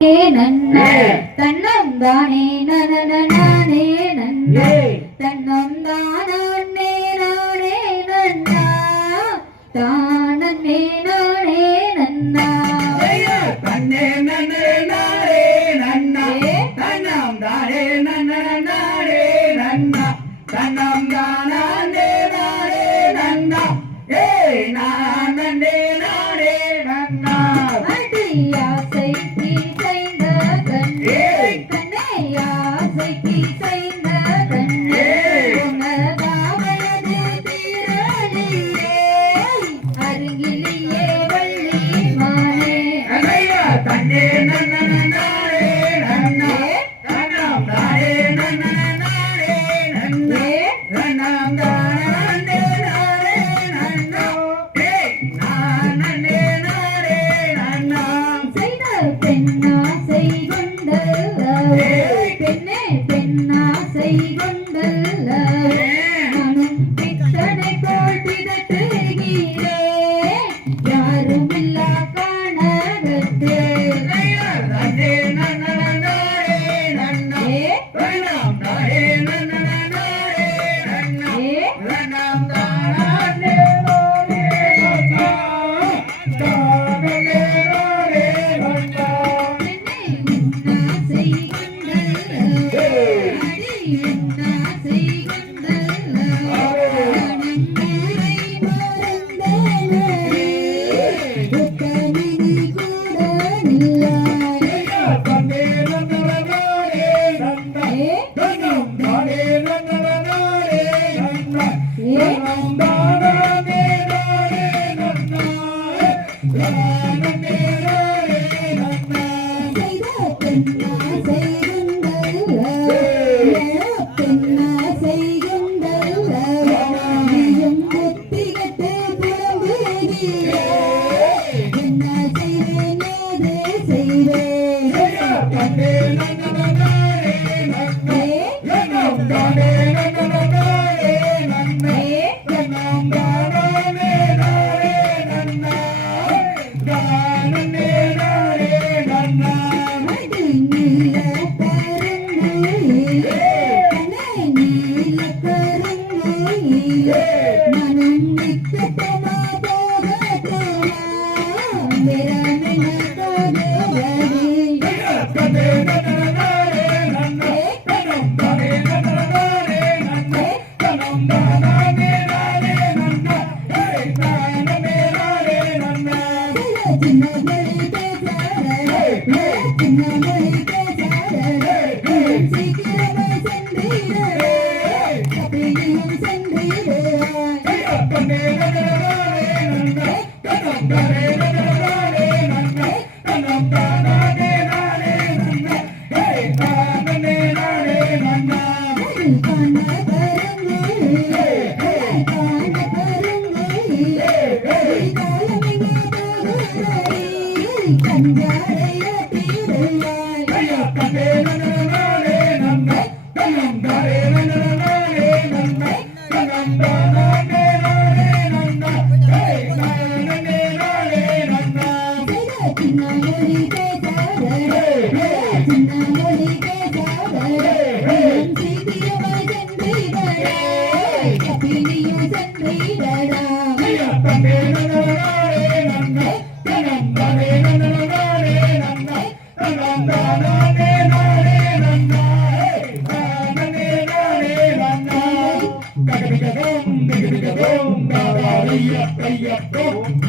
நன்னே தன்னம் தானே நனனே நன்னே தன்னம் தானே நானே நன்னா தானே நானே நன்னா தன்னே நன்னே நானே நன்னா தன்னம் தானே நன்னே நன்னா தன்னம் தானே நானே நன்னா ஏய் நானே நானே நன்னா அடியா சைத்தி தன்னே நன்னே நன்னா தன்னம் தானே நன்னே நன்னா தன்னம் தானே நானே நன்னா ஏய் நானே நானே நன்னா செய்த பெண்ணா செய்கொண்டல்ல பெண்ணே பெண்ணா செய்கொண்டல்ல நானும் பித்தனை போல் பிதற்றுகிறே யாரும் இல்லா காணகத்தே தன்னே நன்னே நன்னா தன்னம் தானே நன்னா தன்னம் தானே நன்னா தானே நன்னா Boom,